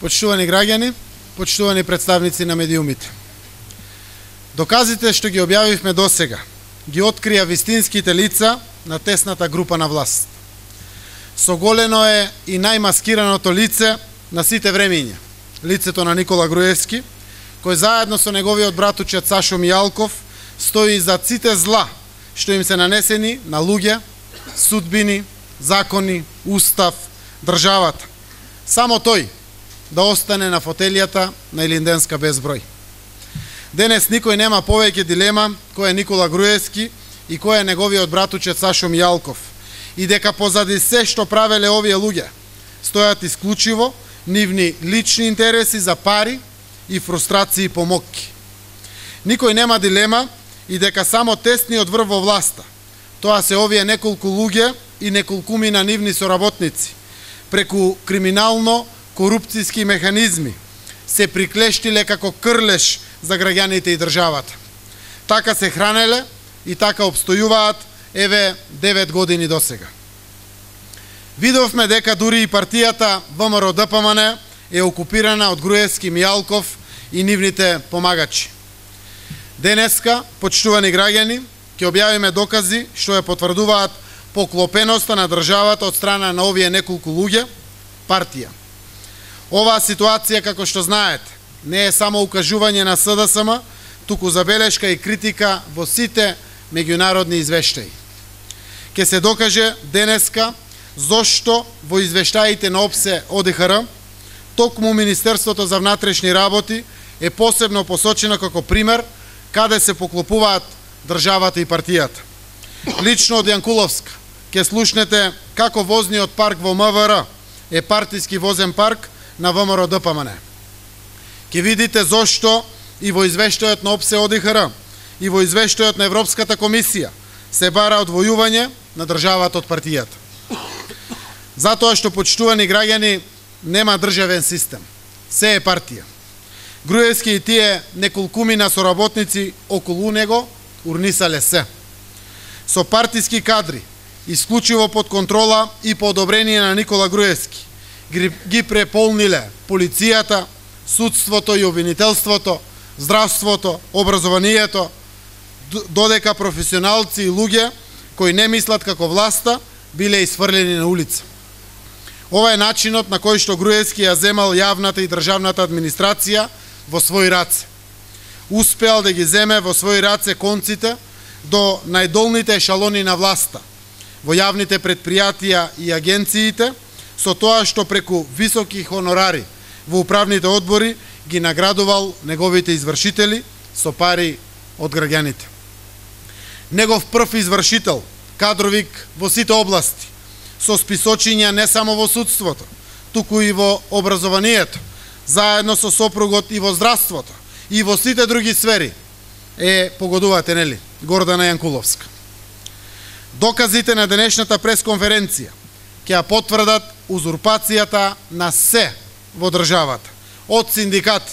Почитувани граѓани, почитувани представници на медиумите. Доказите што ги објавивме досега ги открија вистинските лица на тесната група на власт. Соголено е и најмаскираното лице на сите времиња, лицето на Никола Груевски, кој заедно со неговиот братучет Сашо Мијалков стои за сите зла што им се нанесени на луѓе, судбини, закони, устав, државата. Само тој да остане на фотелијата на Илинденска безброј. Денес никој нема повеќе дилема кој е Никола Груевски и кој е неговиот братучет Сашо Мијалков, и дека позади се што правеле овие луѓе стојат исклучиво нивни лични интереси за пари и фрустрации по мокки. Никој нема дилема и дека само тесниот врв во власта, тоа се овие неколку луѓе и неколкумина нивни соработници, преку криминално корупцијски механизми се приклештиле како крлеш за граѓаните и државата. Така се хранеле и така обстојуваат еве 9 години досега. Видовме дека дури и партијата ВМРО-ДПМН е окупирана од Груевски, Мијалков и нивните помагачи. Денеска, почитувани граѓани, ќе објавиме докази што ја потврдуваат поклопеноста на државата од страна на овие неколку луѓе, партија. Оваа ситуација, како што знаете, не е само укажување на СДСМ, туку забелешка и критика во сите меѓународни извештаи. Ке се докаже денеска зошто во извештаите на ОПСЕ ОДХР токму Министерството за внатрешни работи е посебно посочено како пример каде се поклопуваат државата и партијата. Лично од Јанкуловска ке слушнете како возниот парк во МВР е партиски возен парк на ВМРО-ДПМН. Ке видите зошто и во извештајот на ОПСЕ ОДХР и во извештајот на Европската комисија се бара одвојување на државата од партијата. Затоа што, почитувани граѓани, нема државен систем. Се е партија. Груевски и тие неколкумина соработници околу него урнисале се. Со партиски кадри, исклучиво под контрола и по одобрение на Никола Груевски, ги преполниле полицијата, судството и обвинителството, здравството, образованието, додека професионалци и луѓе кои не мислат како власта биле исфрлени на улица. Ова е начинот на кој што Груевски ја земал јавната и државната администрација во своји раце. Успеал да ги земе во своји раце конците до најдолните ешалони на власта, во јавните предпријатија и агенциите, со тоа што преку високи хонорари во управните одбори ги наградувал неговите извршители со пари од граѓаните. Негов прв извршител, кадровик во сите области, со списочиња не само во судството, туку и во образованието, заедно со сопругот и во здравството, и во сите други сфери, погодувате, нели, Гордана Јанкуловска. Доказите на денешната пресконференција ќе ја потврдат узурпацијата на се во државата, од синдикати,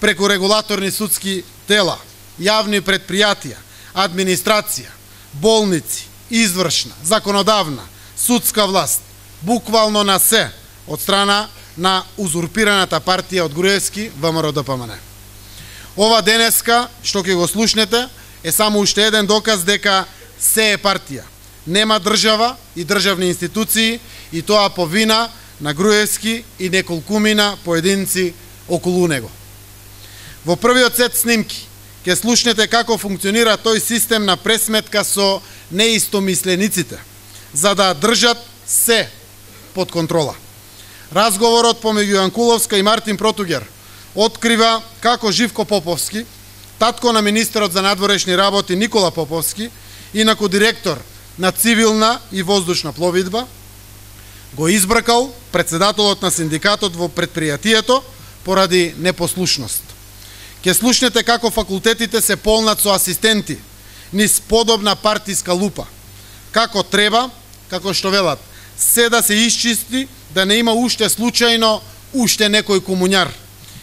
преку регулаторни судски тела, јавни предпријатија, администрација, болници, извршна, законодавна, судска власт, буквално на се од страна на узурпираната партија од Груевски ВМРО-ДПМН. Ова денеска што ќе го слушнете е само уште еден доказ дека се е партија. Нема држава и државни институции, и тоа по вина на Груевски и неколкумина поединци околу него. Во првиот сет снимки ќе слушнете како функционира тој систем на пресметка со неистомислениците, за да држат се под контрола. Разговорот помеѓу Јанкуловска и Мартин Протугер открива како Живко Поповски, татко на министерот за надворешни работи Никола Поповски, инаку директор на цивилна и воздушна пловидба, го избракал председателот на синдикатот во предпријатието поради непослушност. Ке слушнете како факултетите се полнат со асистенти низ подобна партиска лупа. Како треба, како што велат, се да се исчисти, да не има уште случајно уште некој комуњар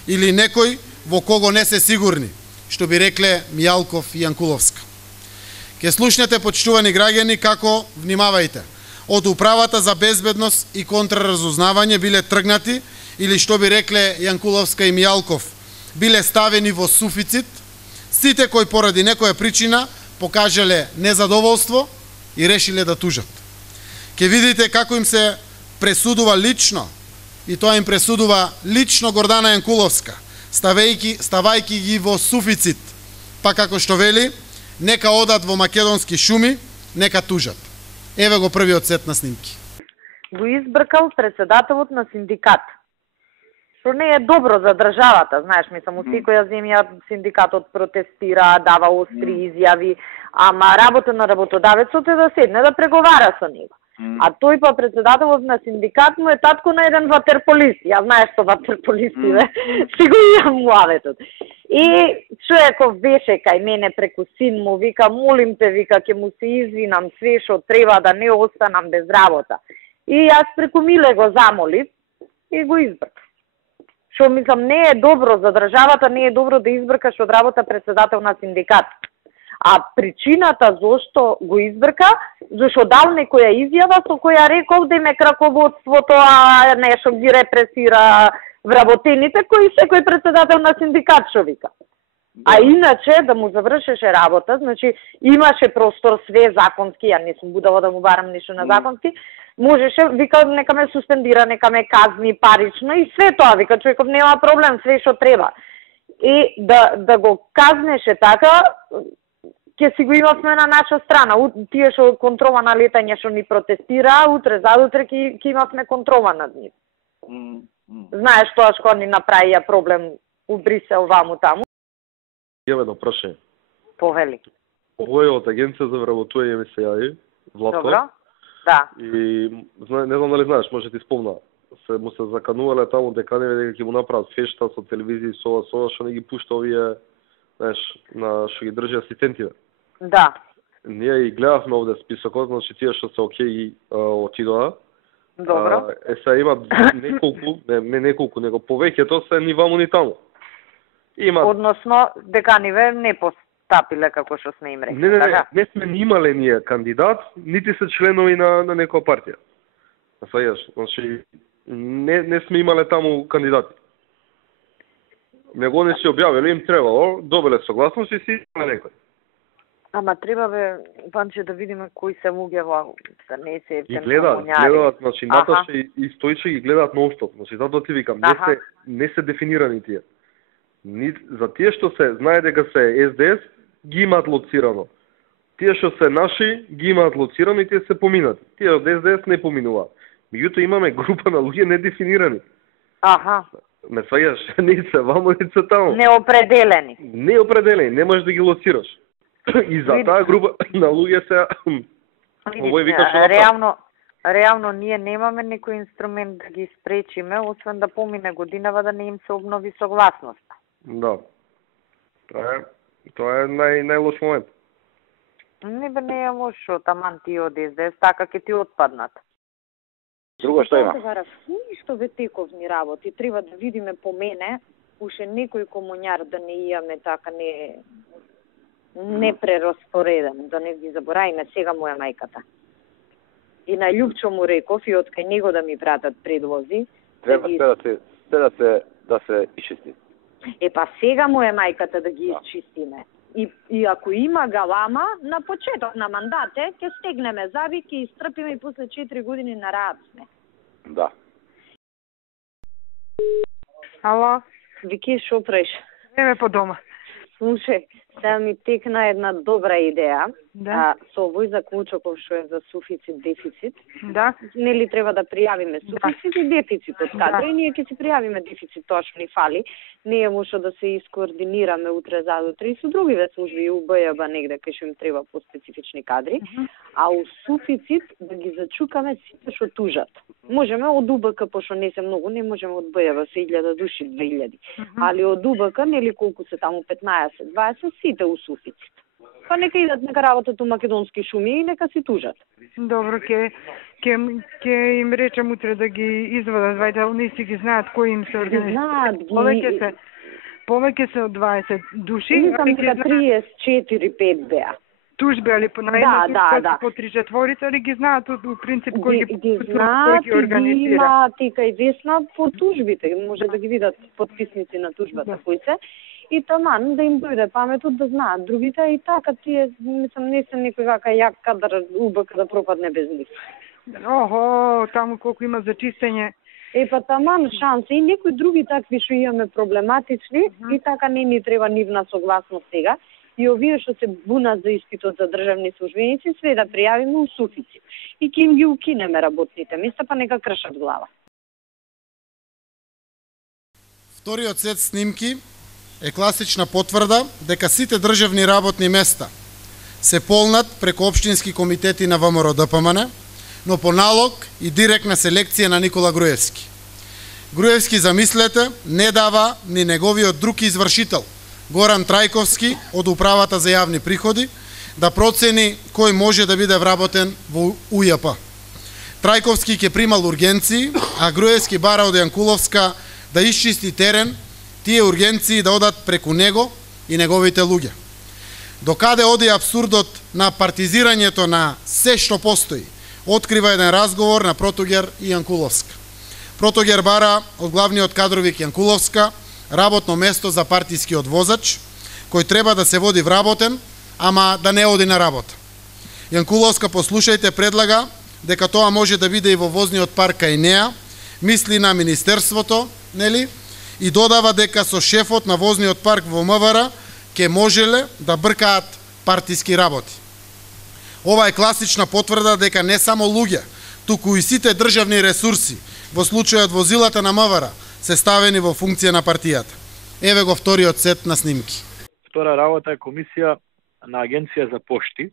или некој во кого не се сигурни, што би рекле Мијалков и Јанкуловска. Ке слушнете, почитувани граѓани, како, внимавајте, од Управата за безбедност и контраразузнавање биле тргнати или што би рекле Јанкуловска и Мијалков, биле ставени во суфицит, сите кои поради некоја причина покажале незадоволство и решиле да тужат. Ке видите како им се пресудува лично, и тоа им пресудува лично Гордана Јанкуловска, ставајки ги во суфицит, па како што вели, нека одат во македонски шуми, нека тужат. Еве го првиот сет на снимки. Го избркал председателот на синдикат. Што не е добро за државата, знаеш, мислам, у секоја земја синдикатот протестира, дава остри изјави, ама работа на работодавецот е да седне да преговара со него. А тој па председателот на синдикат му е татко на еден ватерполист. Ја знаеш што ватерполисти, си го имам муаветот. И човеков беше кај мене преку син му, вика, молим те, вика, ќе му се извинам све што треба да не останам без работа. И јас преку Миле го замолив и го избркав. Што мислам, не е добро за државата, не е добро да избркаш од работа председател на синдикат. А причината зошто го избрка, зашто дал некоја изјава со која рекол да ме краководството, а нешто ги репресира вработените, кои секој председател на синдикат што вика. А иначе да му завршеше работа, значи имаше простор све законски, ја не сум будала да му барам ништо на законски, можеше, вика, нека ме суспендира, нека ме казни парично и све тоа, вика, човеков нема проблем, све што треба. И да го казнеше така, ќе си го имавме на наша страна. Тие што контрола на летање што ни протестира, утре задутре ќе имавме контрола над нив. Знаеш тоа што ни направија проблем у Брисел, ваму таму? Имаме едно прашање. Повели. Овој од Агенција за вработување ми се јави, Влатко. Добро. Да. И не знам дали знаеш, може ти спомна. Му се заканувале таму деканеве дека ќе му направат фешта со телевизија и со што не ги пушта овие, знаеш, на што ги држи асистентиве. Да. Ние и гледавме овде списокот, значи тие што се окей отидоа. Добро. Сега имат неколку, не неколку, него повеќето се ни ваму ни таму. Односно, деканиве не постапиле како што сме им рекли. Не сме ни имале ние кандидат, нити се членови на некоја партија. Значи, не сме имале таму кандидати. Него не си објавиле, им требало, добиле согласност и си имале некој. Ама треба Ванче да видиме кои се луѓе да не се и гледаат, значи Наташа и Стојче ги гледаат нонстоп. Значи затоа ти викам, не се дефинирани тие. За тие што се знае дека се СДС, ги имаат лоцирано. Тие што се наши, ги имаат лоцирано и тие се поминати. Тие од СДС не поминуваат. Меѓутоа имаме група на луѓе недефинирани. Не сваѓаш, не се вамо, не се таму. Неопределени. Неопределени, не можеш да ги лоцираш. И за таа група на луѓе се овој вика што реално ние немаме некој инструмент да ги спречиме, освен да помине годинава да не им се обнови согласноста. Да. Тоа е најлош момент. Не е лошо, таман ти од СДС, така ќе ти отпаднат. Друго што има? Ништо ве тековни работи, треба да видиме по мене, уште некој комуњар да не имаме така не прераспореден, да не ги заборавиме, сега му е мајката. И на Љупчо му реков и од кај него да ми пратат предлози. Треба да се исчисти. Па сега му е мајката да ги исчистиме. И ако има галама, на почеток на мандате, ќе стегнеме заби, ќе истрпиме и после 4 години на рад сме. Да. Ало? Вики, шо преш? Еве по дома. Слушај, сега ми текна една добра идеја. Да. Со овој заклучоков што е за суфицит, дефицит. Да. Нели треба да пријавиме суфицит и дефицит од кадри. Ние ќе си пријавиме дефицит, тоа што ни фали. Не е мошто да се искоординираме утре задутре и со другиве служби и УБЈБ негде кај што им треба по специфични кадри. А у суфицит да ги зачукаме сите што тужат. Можеме од УБК, пошто не се многу, не можеме од БЈБ се 1000 души, 2000. Али од УБК, нели колку се таму 15, 20, сите у суфицит. Па нека идат, нека работат у македонски шуми и нека си тужат. Добро, ќе им речем утре да ги извадат, вајде, они си ги знаат кои им се организираат. Повеќе се од 20 души. Викам дека 34-5 беа. тужби, али по една да. по 3-4, али ги знаат у принцип кој ги знаат и ги има тика и Весна по тужбите, може да ги видат подписници на тужбата кои се. И таман да им дојде паметот да знаат. Другите и така тие, мислам, не се некој вака јак кадар убак да пропадне без нив. Охо, таму колку има за чистење. Па таман шанси и некои други такви што имаме проблематични и така не ни треба нивна согласност сега. И овие што се бунат за испитот за државни службеници, све да пријавиме у суфицит. И ќе им ги укинеме работните места, па нека кршат глава. Вториот сет снимки е класична потврда дека сите државни работни места се полнат преку општински комитети на ВМРО ДПМН, но по налог и директна селекција на Никола Груевски. Груевски, замислете, не дава ни неговиот друг извршител, Горан Трајковски од Управата за јавни приходи, да процени кој може да биде вработен во УЈП. Трајковски ќе примал ургенции, а Груевски бара од Јанкуловска да исчисти терен, тие ургенции да одат преку него и неговите луѓе. Докаде оди абсурдот на партизирањето на се што постои, открива еден разговор на Протогер и Јанкуловска. Протогер бара од главниот кадровик Јанкуловска работно место за партискиот возач, кој треба да се води вработен, ама да не оди на работа. Јанкуловска, послушајте, предлага дека тоа може да биде и во возниот парк кај неа, мисли на Министерството, нели? И додава дека со шефот на возниот парк во МВР ќе можеле да бркаат партиски работи. Ова е класична потврда дека не само луѓе, туку и сите државни ресурси, во случајот возилата на МВР, се ставени во функција на партијата. Еве го вториот сет на снимки. Втора работа е комисија на Агенција за пошти.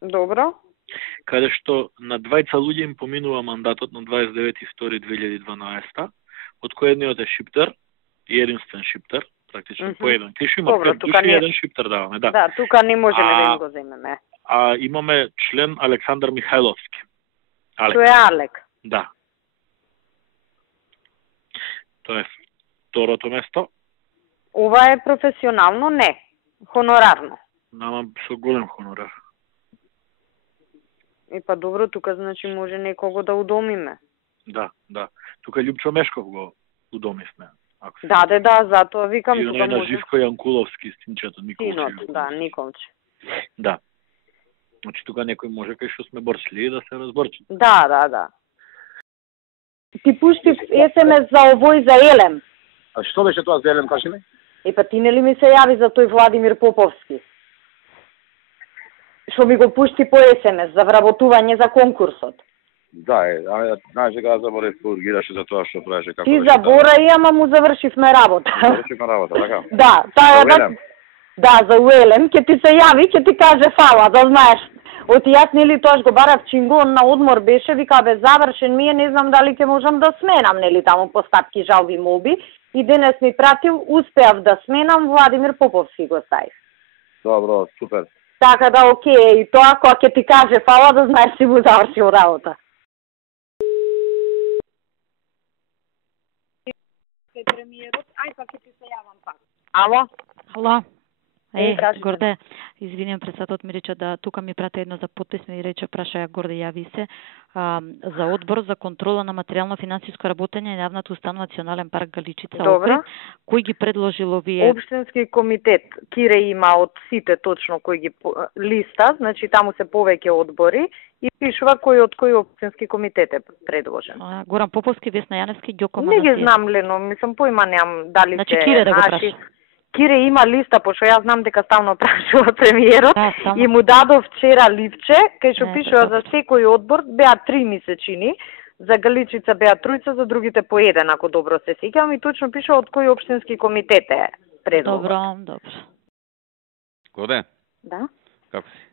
Добро. Каде што на двајца луѓе им поминува мандатот на 29.2.2012, од кој едниот е шиптар и единствен шиптар, практично по еден. Кај има 5 души и еден шиптар даваме, да. Да, тука не можеме да им го земеме. А имаме член Александар Михајловски. Тој е Алек. Да. Тоа е второто место. Ова е професионално, не. Хонорарно. Нама со голем хонорар. Па добро, тука значи може некого да удомиме. Да. Тука Љупчо Мешков го удомивме. Да, затоа викам тука може. И на Живко Јанкуловски, синчето Николче. Синот, да, Николче. Да. Значи тука некој може кај што сме борчли да се разборчи. Да. Ти пуштив СМС за овој за Елем. А што беше тоа за Елем, кажи ми? Па ти нели ми се јави за тој Владимир Поповски? Што ми го пушти по СМС за вработување за конкурсот. Да, знаеш дека заборев ургираше за тоа што правеше како. Ти заборај, ама му завршивме работа. Завршивме работа, така? Да, да, за Уелем, ќе ти се јави, ќе ти каже фала, да знаеш. Оти јас нели тоаш го барав Чинго, он на одмор беше, вика бе завршен ми е, не знам дали ќе можам да сменам, нели таму постапки, жалби, молби. И денес ми пратил, успеав да сменам, Владимир Поповски го ставив. Добро, супер. Така да, окей, и тоа кога ќе ти каже фала, да знаеш си му завршил работа. Премиерот, ај па ќе ти се јавам пак. Ало. Горде, извинувам, председателот ми рече да тука ми прати едно за подпис, ми рече праша Горде јави се за одбор за контрола на материјално-финансиско работење на јавната установа Национален парк Галичица. Добро. Кој ги предложил овие? Општински комитет Кире има од сите точно кој ги листа, значи таму се повеќе одбори и пишува кој од кој општински комитет е предложен. Горан Поповски, Весна Јаневски, Ѓоко Манастир. Не ги знам лено, мислам поима немам дали значи, Кире да го праши. Кире има листа, пошто јас знам дека ставно прашува премиерот и му дадов вчера ливче, кај што пишува за секој одбор, беа 3 месечини, за Галичица беа 3, за другите по 1, ако добро се сеќавам, и точно пишува од кој општински комитет е предложен. Добро. Годе? Да? Како си?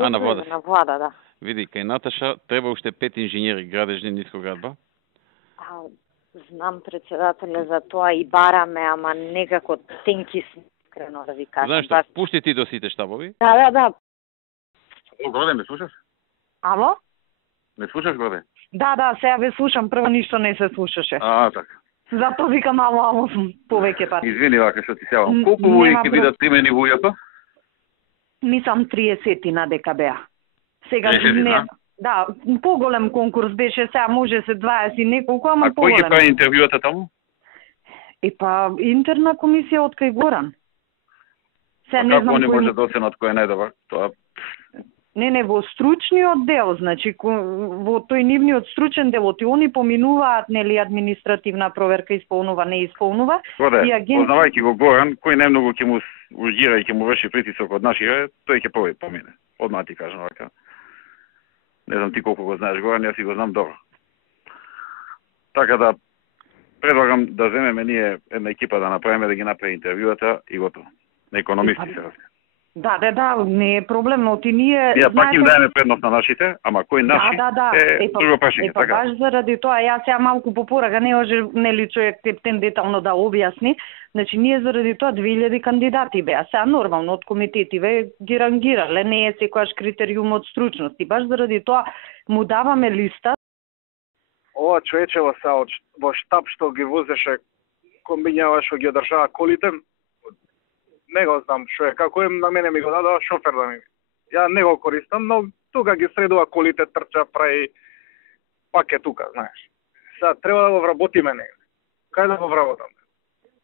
На вода. На вода, да. Види, кај Наташа треба уште 5 инженери градежни нискоградба. Знам, председателе, за тоа и бараме, ама некако тенки сме, искрено да ви кажам. Знаеш што, пушти ти до сите штабови? Да. Годе, ме слушаш? Ало? Ме слушаш, Годе? Да, сега ве слушам, прво ништо не се слушаше. Така. Затоа викам, ало, повеќе пати. Извини, вака што ти сеавам. Колку луѓе ќе бидат примени во УЈП? Мислам 30 дека беа. Сега 30, не, да, поголем конкурс беше, сега може се 20 и неколку, ама поголем. А кој ги прави интервјуата таму? Па интерна комисија од кај Горан. Се не знам кој... кој... може да оценат кој е најдобар? Тоа... Не, во стручниот дел, значи, во тој нивниот стручен дел, они поминуваат, нели, административна проверка исполнува, не исполнува. И познавајќи го Горан, кој најмногу ќе му ургира и ќе му врши притисок од нашите, тој ќе помине. Одма ти кажам вака. Не знам ти колку го знаеш Горан, јас си го знам добро. Така да, предлагам да земеме ние една екипа да направиме, да ги направи интервјуата и готово. На економисти се разгледа. Да, не е проблем, но ти ние... Ние пак им даеме предност на нашите, ама кој наши е друго прашање, така? Баш заради тоа, јас сега малку по порага, не може, нели, човек тептен детално да објасни, значи ние заради тоа 2000 кандидати беа, сега нормално од комитетиве ги рангирале, не е секојаш критериум од стручност, и баш заради тоа му даваме листа. Ова човечево са во штаб што ги возеше, комбинјава што ги одржава колите, не го знам човек, како им на мене ми го дадоа шофер да ми. Ја не го користам, но тука ги средува колите, трча, прави, пак е тука, знаеш. Сега треба да го вработиме негде. Кај да го вработам?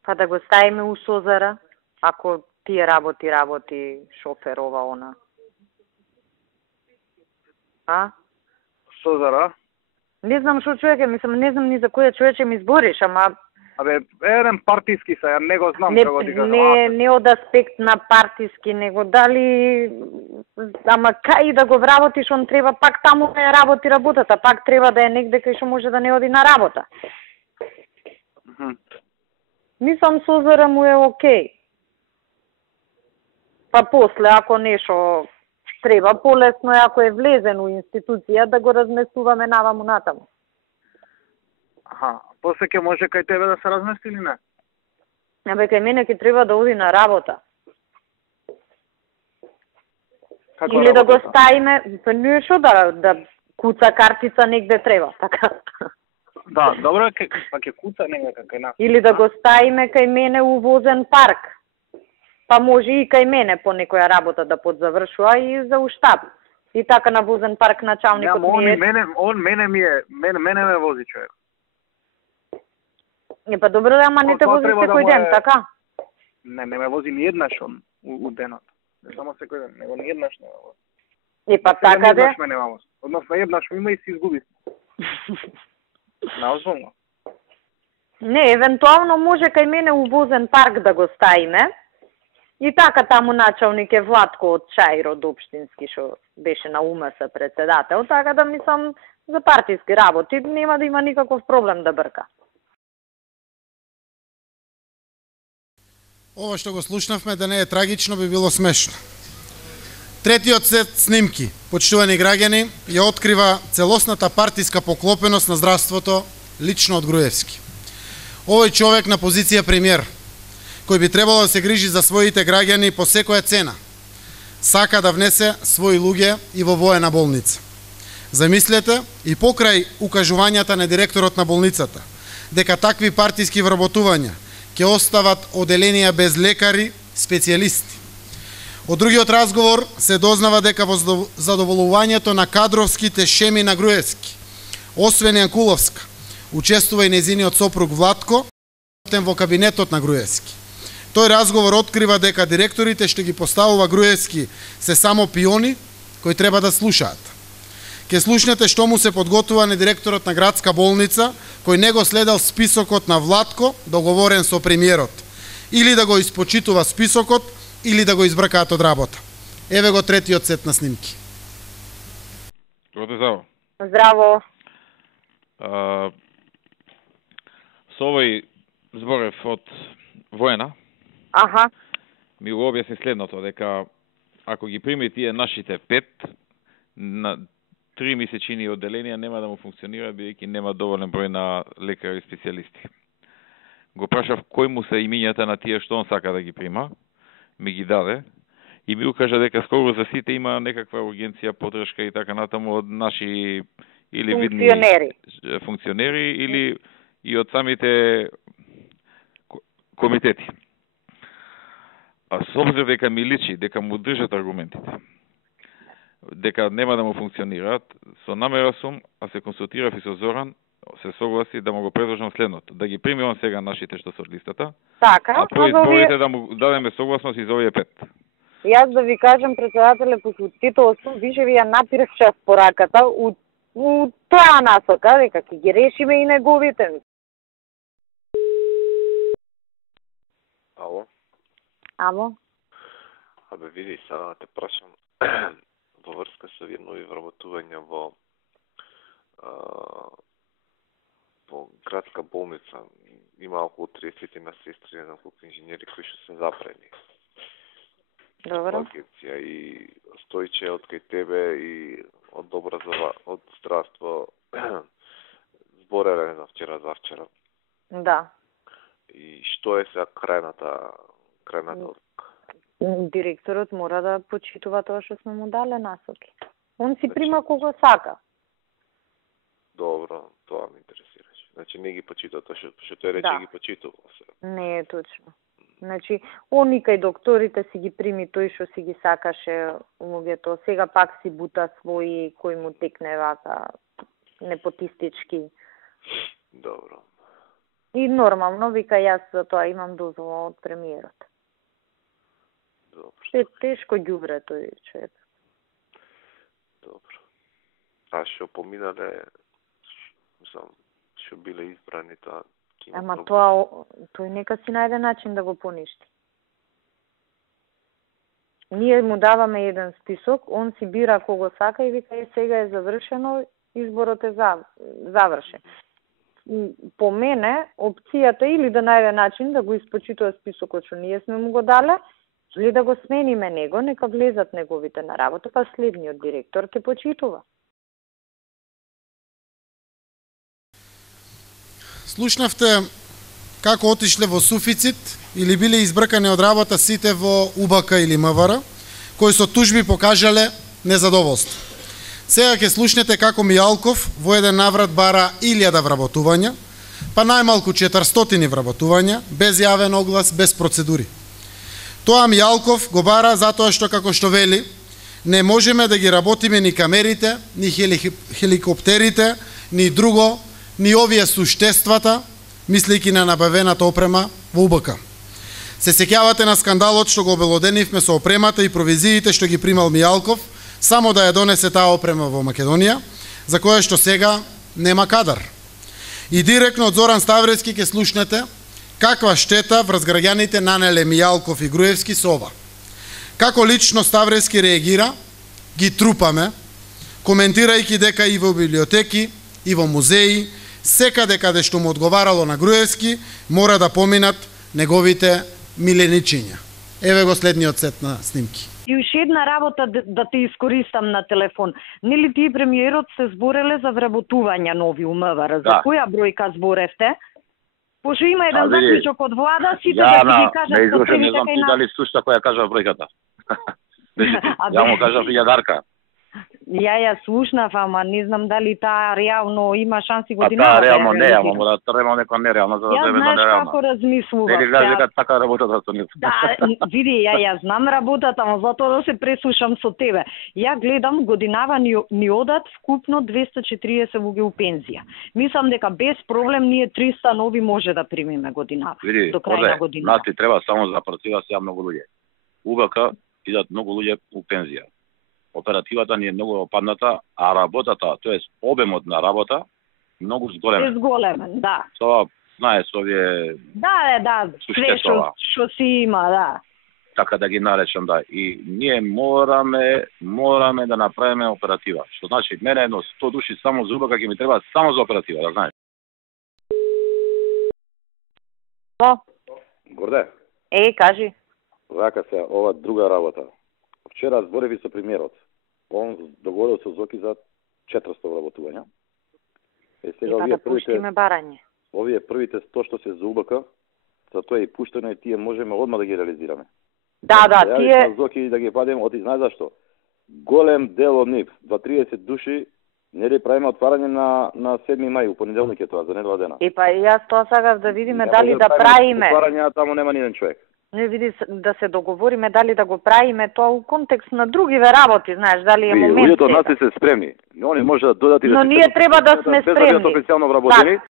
Па да го ставиме у Созара, ако тие работи шофер ова она. А? Созара? Не знам што човек, мислам, не знам ни за кој човече ми збориш, ама Абе, еден партиски са, ја не го знам како ти кажам. Не од аспект на партиски, него дали... Ама кај да го вработиш, он треба пак таму да ја работи работата, пак треба да е негде кај што може да не оди на работа. Мислам, Созара му е окей. Па после, ако нешо треба, полесно е ако е влезен у институција, да го разместуваме наваму натаму. Аха, после ќе може кај тебе да се размести или не? Абе, кај мене ќе треба да оди на работа. Како или работа? Да го ставиме, па не шо да куца картица негде треба, така. Да, добро, па ќе куца негде кај нас. Или да го ставиме кај мене у возен парк. Па може и кај мене по некоја работа да подзавршува и за уштаб. И така на возен парк началникот ми е... Мене ме вози човек. Па добро, ама не те вози секој ден, така? Не ме вози ни еднаш он у денот. Не само секој ден, него ни еднаш не ме вози. Па така де? Односно еднаш има и си изгуби. Наозбилно. Не, евентуално може кај мене у возен парк да го ставиме. И така таму началник е Владко од Чаирод општински, што беше на УМС председател, така да мислам за партиски работи нема да има никаков проблем да брка. Ова што го слушнавме да не е трагично би било смешно. Третиот сет снимки, почитувани граѓани, ја открива целосната партиска поклопеност на здравството лично од Груевски. Овој човек на позиција премиер, кој би требало да се грижи за своите граѓани по секоја цена, сака да внесе своји луѓе и во воена болница. Замислете и покрај укажувањата на директорот на болницата, дека такви партиски вработувања ќе остават оделенија без лекари, специјалисти. Од другиот разговор се дознава дека во задоволувањето на кадровските шеми на Груевски, освен Јанкуловска, учествува и незиниот сопруг Владко, во кабинетот на Груевски. Тој разговор открива дека директорите што ги поставува Груевски се само пиони кои треба да слушаат. Ке слушнете што му се подготвува на директорот на градска болница, кој не го следел списокот на Владко, договорен со премиерот. Или да го испочитува списокот, или да го избркаат од работа. Еве го третиот сет на снимки. Здраво. Здраво. Со овој зборев од воена, аха, ми го објасни следното, дека ако ги прими тие нашите 5 на 3 месечини одделенија нема да му функционира, бидејќи нема доволен број на лекари и специјалисти. Го прашав кој му се имињата на тие што он сака да ги прима, ми ги даде и ми укажа дека скоро за сите има некаква ургенција, подршка и така натаму од наши или видни функционери или и од самите комитети. А с обзир дека ми личи, дека му држат аргументите, дека нема да му функционираат, со намера сум, а се консултирав и со Зоран, се согласи да му го предложам следното. Да ги прими он сега нашите што се од листата, така, а по изборите да му дадеме согласност и за овие 5. Јас да ви кажем, председателе, посветителот сум, више ви ја напирав пораката у тоа насока, дека ќе ги решиме и неговите. Ало? Ало? Абе, види, сега те прашам во врска со вие нови вработувања во градска болница. Има околу 30 на сестри, не знам колку инженери кои што се запрени. Добро. Агенција и Стојче од кај тебе и од Добра од здравство збореле, не знам, вчера, завчера. Да. И што е сега крајната Директорот мора да почитува тоа што сме му дале насоки. Он си прима кого сака. Добро, тоа ме интересираше. Значи не ги почитува тоа што тој рече ги почитува. Не е точно. Значи, они кај докторите си ги прими тој што си ги сакаше луѓето. Сега пак си бута своји кои му текне вака непотистички. Добро. И нормално, вика, јас за тоа имам дозвола од премиерот. Добро. Тешко ѓубре тој човек. Добро. А што поминале, мислам, што биле избрани тоа? Ама тој нека си најде начин да го поништи. Ние му даваме еден список, он си бира кого сака и вика, сега е завршено, изборот е завршен. По мене, опцијата или да најде начин да го испочитува списокот што ние сме му го дале, или да го смениме него, нека влезат неговите на работа, па следниот директор ќе почитува. Слушнавте како отишле во суфицит или биле избркани од работа сите во УБК или МВР, кои со тужби покажале незадоволство. Сега ќе слушнете како Мијалков во еден наврат бара 1000 вработувања, па најмалку 400 вработувања, без јавен оглас, без процедури. Тоа Мијалков го бара затоа што, како што вели, не можеме да ги работиме ни камерите, ни хеликоптерите, ни друго, ни овие суштествата, мислејќи на набавената опрема во УБК. Се сеќавате на скандалот што го обелоденивме со опремата и провизиите што ги примал Мијалков, само да ја донесе таа опрема во Македонија, за која што сега нема кадар. И директно од Зоран Ставревски ќе слушнете каква штета врз граѓаните нанеле Мијалков и Груевски со ова. Како лично Ставревски реагира, ги трупаме, коментирајќи дека и во библиотеки, и во музеи, секаде каде што му одговарало на Груевски, мора да поминат неговите миленичиња. Еве го следниот сет на снимки. И уште една работа да те искористам на телефон. Нели ти премиерот се збореле за вработувања нови у МВР? За која бројка зборевте? Пошто има еден заклучок од влада, сите да ги кажат со себе не знам ти дали слушта која кажа бројката. Ја му кажа 1000. Ја слушнав, ама не знам дали таа реално има шанси година. Таа реално не, ама мора да треба некоја нереална за да биде нереална. Ја знаеш како размислував. Нели гледаш дека така работата со нив. Да, види, ја знам работата, ама затоа да се преслушам со тебе. Ја гледам годинава ни одат вкупно 240 луѓе у пензија. Мислам дека без проблем ние 300 нови може да примиме годинава. Види, до крај на година. Нас ти треба само за працива сега многу луѓе. УБК идат многу луѓе у пензија. Оперативата ни е многу опадната, а работата, тоест обемот на работа, многу зголемен. Зголемен, да. Тоа, знаеш, овие... Да, све што си има, да. Така да ги наречам, да. И ние мораме да направиме оператива. Што значи, мене едно 100 души само за УБК ќе ми треба само за оператива, да знаеш. Горде. Кажи. Вака се, ова друга работа. Вчера збореви со премиерот. Он договорил со Зоки за 400 вработувања. Сега овие пуштиме барање. Овие првите 100 што се за УБК, за тоа и пуштено и тие можеме одма да ги реализираме. Да, тие Зоки да ги падем, оти знаеш зашто? Голем дел од нив, 20-30 души, нели правиме отварање на 7 мај, у понеделник е тоа, за недела дена. Па јас тоа сакав да видиме дали да правиме. Отварање, таму нема ни еден човек. Не види да се договориме дали да го правиме тоа у контекст на другиве работи, знаеш, дали е момент. Луѓето од нас се спремни. Они може да додат и да. Но ние треба да сме спремни. Без официјално вработени.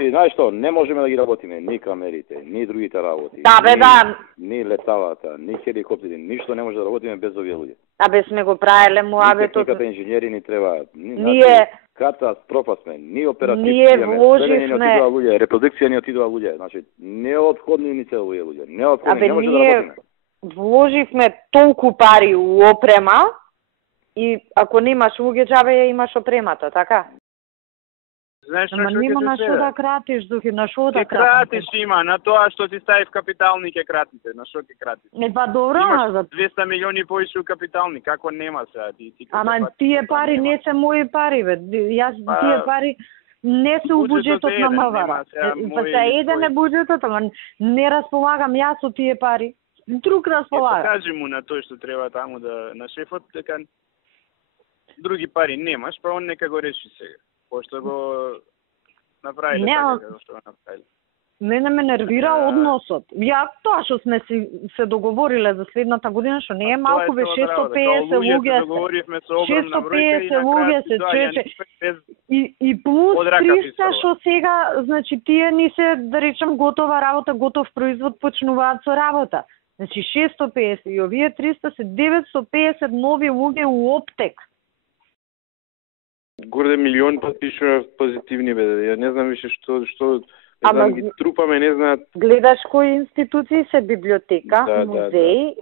И знаеш што, не можеме да ги работиме ни камерите, ни другите работи. Да, бе, да. Ни леталата, ни хеликоптери, ништо не може да работиме без овие луѓе. Абе сме го правеле муабето. Техниката инженери ни треба. Ние катастрофа сме, ни оперативни. Ние вложивме луѓе, репродукција ни отидува луѓе, значи неопходни ни се овие луѓе, неопходни, абе, не може да ние работиме. Вложивме толку пари у опрема и ако немаш луѓе џабе ја имаш опремата, така? Знаеш Ама нема на шо да кратиш, Духи, на шо да кратиш има, на тоа што ти стави в капитални ќе кратите, на шо ќе кратиш? Па добро, имаш 200 милиони повеќе у капитални, како нема сега ти? Ама тие пари не се мои пари, бе. Јас тие пари не се у буџетот на МВР. Па се еден е буџетот, ама не располагам јас со тие пари. Друг располага. Кажи му на тој што треба таму да на шефот дека други пари немаш, па он нека го реши сега. Пошто го направиле така како што го направиле. Мене ме нервира односот. Ја тоа што сме се договориле за следната година, што не е малку, бе 650 луѓе. 650 луѓе се чече. И плюс 300 што сега, значи тие ни се, да речем, готова работа, готов производ почнуваат со работа. Значи 650 и овие 300 се 950 нови луѓе у оптек. Горде милион пишува позитивни бе. Ја не знам више што ама ги трупаме, не знаат. Гледаш кои институции се библиотека, музеи.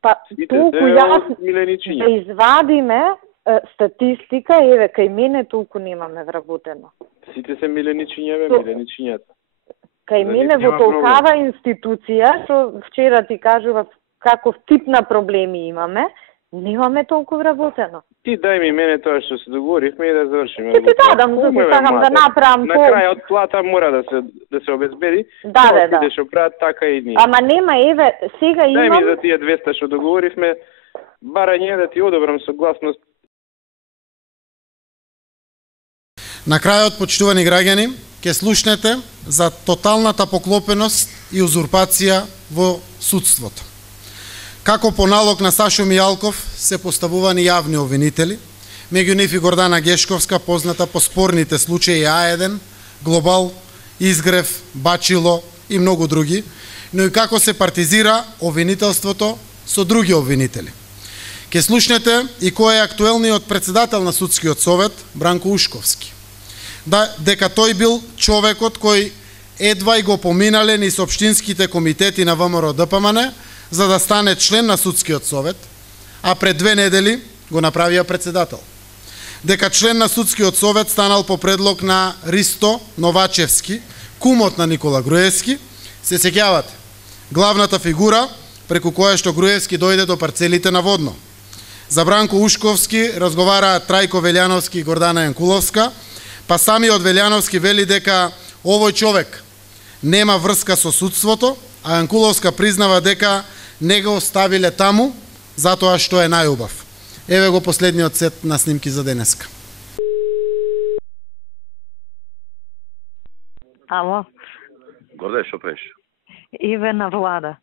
Па толку јас да извадиме статистика, еве кај мене толку немаме вработено. Сите се миленичиња, бе, миленичињата. Кај мене во толкава институција, што вчера ти кажував каков тип на проблеми имаме, немаме толку вработено. Ти дај ми мене тоа што се договоривме и да завршиме. Ти дадам, сакам да направам на крајот плата мора да се обезбеди. Да. Да што прават така и ние. Ама нема, еве, сега имам. Дај ми за тие 200 што договоривме, барање да ти одобрам согласност. На крајот, почитувани граѓани, ќе слушнете за тоталната поклопеност и узурпација во судството. Како по налог на Сашо Мијалков се поставувани јавни обвинители, меѓу нив и Гордана Гешковска, позната по спорните случаи А1, Глобал, Изгрев, Бачило и многу други, но и како се партизира обвинителството со други обвинители. Ке слушнете и кој е актуелниот председател на Судскиот совет, Бранко Ушковски. Дека тој бил човекот кој едва и го поминале низ општинските комитети на ВМРО ДПМН, за да стане член на Судскиот совет, а пред 2 недели го направија председател. Дека член на Судскиот совет станал по предлог на Ристо Новачевски, кумот на Никола Груевски, се сеќавате, главната фигура преку која што Груевски дојде до парцелите на Водно. За Бранко Ушковски разговараат Трајко Велјановски и Гордана Јанкуловска, па самиот Велјановски вели дека овој човек нема врска со судството, а Јанкуловска признава дека не го оставиле таму, затоа што е најубав. Еве го последниот сет на снимки за денеска. Ало. Горде, што правиш? Еве на влада.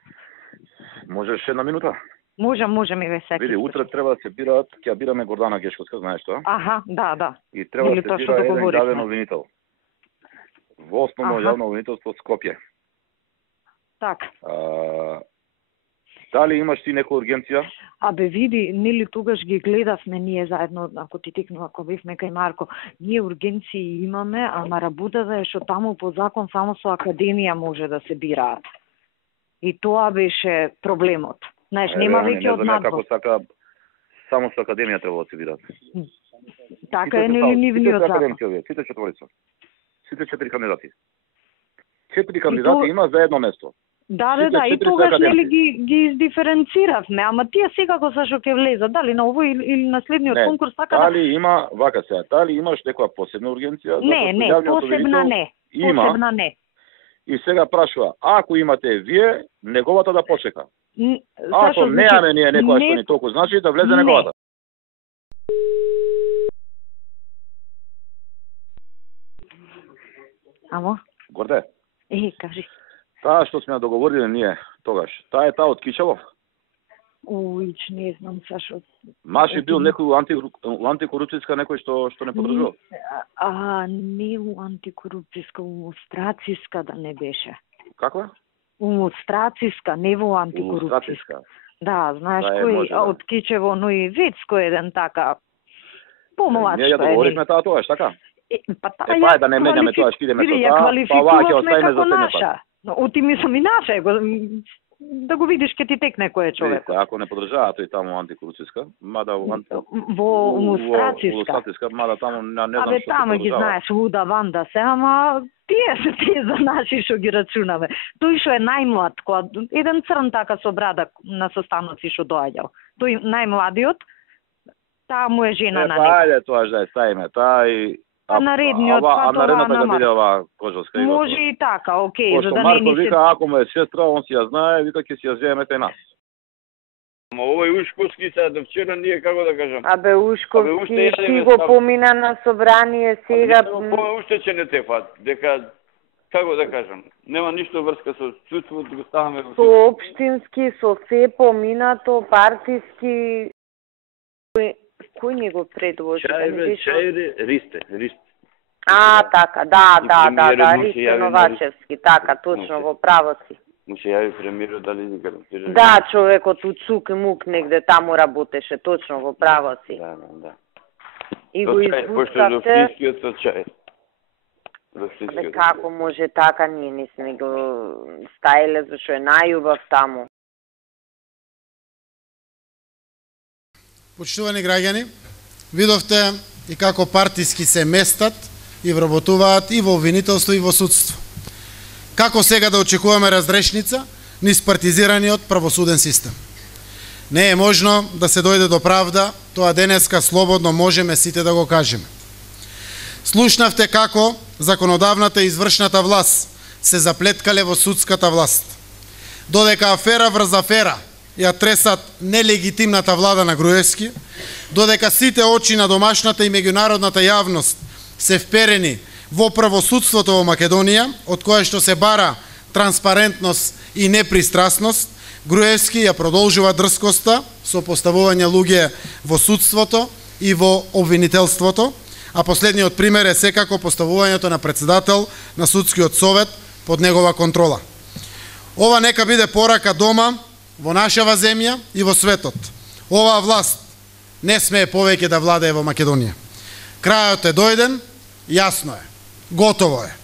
Можеш една минута? Можем, еве секи. Види, утре треба да се бираат, ќе бираме Гордана Гешковска, знаеш тоа? Аха, да. И треба да се бира еден јавен обвинител. Во основно јавно обвинителство Скопје. Така. Дали имаш ти некоја ургенција? Абе види, нели тогаш ги гледавме ние заедно, ако ти текнува, ако бевме кај Марко, ние ургенции имаме, ама работата е што таму по закон само со академија може да се бираат. И тоа беше проблемот. Знаеш, нема веќе од надвор. Како сака, само со академија треба да се бираат. Така е, нели нивниот закон. Сите четворица. Сите 4 кандидати. 4 кандидати има за едно место. Да, и тогаш нели ги издиференциравме, ама тие секако са што ќе влезат, дали на овој или на следниот конкурс, така да... Дали има, вака сега, дали имаш некоја посебна ургенција? Не, посебна не. Посебна не. И сега прашува, ако имате вие, неговата да почека. Ако неаме ние некоја што ни толку значи, да влезе неговата. Ало? Горде? Кажи. Таа што сме договориле ние тогаш, таа е таа од Кичелов? Уич, не знам Сашо. Маши бил некој антикорупцијска некој што не подржува? Не антикорупцијска, умустрацијска да не беше. Каква? Умустрацијска, не во антикорупцијска. Да, знаеш кој од Кичево, но и Вицко еден така помладшка. Ние ја договоривме таа тогаш, така? Па таа да не менјаме тоа, што идеме со таа, па оваа ќе оставиме за следната. Оти мислам и наша, да го видиш ке ти текне кој е човек. Ако не подржава тој таму антикорупцијска, мада во умустрацијска, мада таму не знам што. Таму ги знаеш луда ванда се, ама тие за наши што ги рачунаме. Тој што е најмлад, еден црн така со брада на состаноци што доаѓал. Тој најмладиот, таа му е жена на него. Ајде тоа да ставиме, таа и наредниот па наредната да биде оваа Кожовска. Може и така, окей, за да не ни се... вика, ако му е сестра, он си ја знае, вика ќе си ја земеме те нас. Ама овој Ушковски са до вчера ние како да кажам. Ушковски ти го помина на собрание сега. Уште ќе не те фат, дека како да кажам, нема ништо врска со судството, го ставаме во со општински, со се поминато, партиски. Кој ни го предложи? Чајре, Ристе. Така, да, Ристе Новачевски, така, точно, во право си. Му се јави премиерот дали ни гарантира. Да, човекот у Цук и Мук негде таму работеше, точно, во право си. Да. И го испуштавте. Пошто до Флискиот со чај. Како може така, ние не сме го стаиле, зашто е најубав таму. Почитувани граѓани, видовте и како партиски се местат и вработуваат и во обвинителство и во судство. Како сега да очекуваме разрешница низ партизираниот правосуден систем? Не е можно да се дојде до правда, тоа денеска слободно можеме сите да го кажеме. Слушнавте како законодавната и извршната власт се заплеткале во судската власт. Додека афера врз афера ја тресат нелегитимната влада на Груевски, додека сите очи на домашната и меѓународната јавност се вперени во правосудството во Македонија, од кое што се бара транспарентност и непристрасност, Груевски ја продолжува дрскоста со поставување луѓе во судството и во обвинителството, а последниот пример е секако поставувањето на председател на судскиот совет под негова контрола. Ова нека биде порака дома, во нашава земја и во светот. Оваа власт не смее повеќе да владее во Македонија. Крајот е дојден, јасно е, готово е.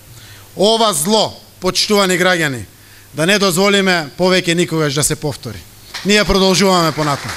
Ова зло, почитувани граѓани, да не дозволиме повеќе никогаш да се повтори. Ние продолжуваме понатаму.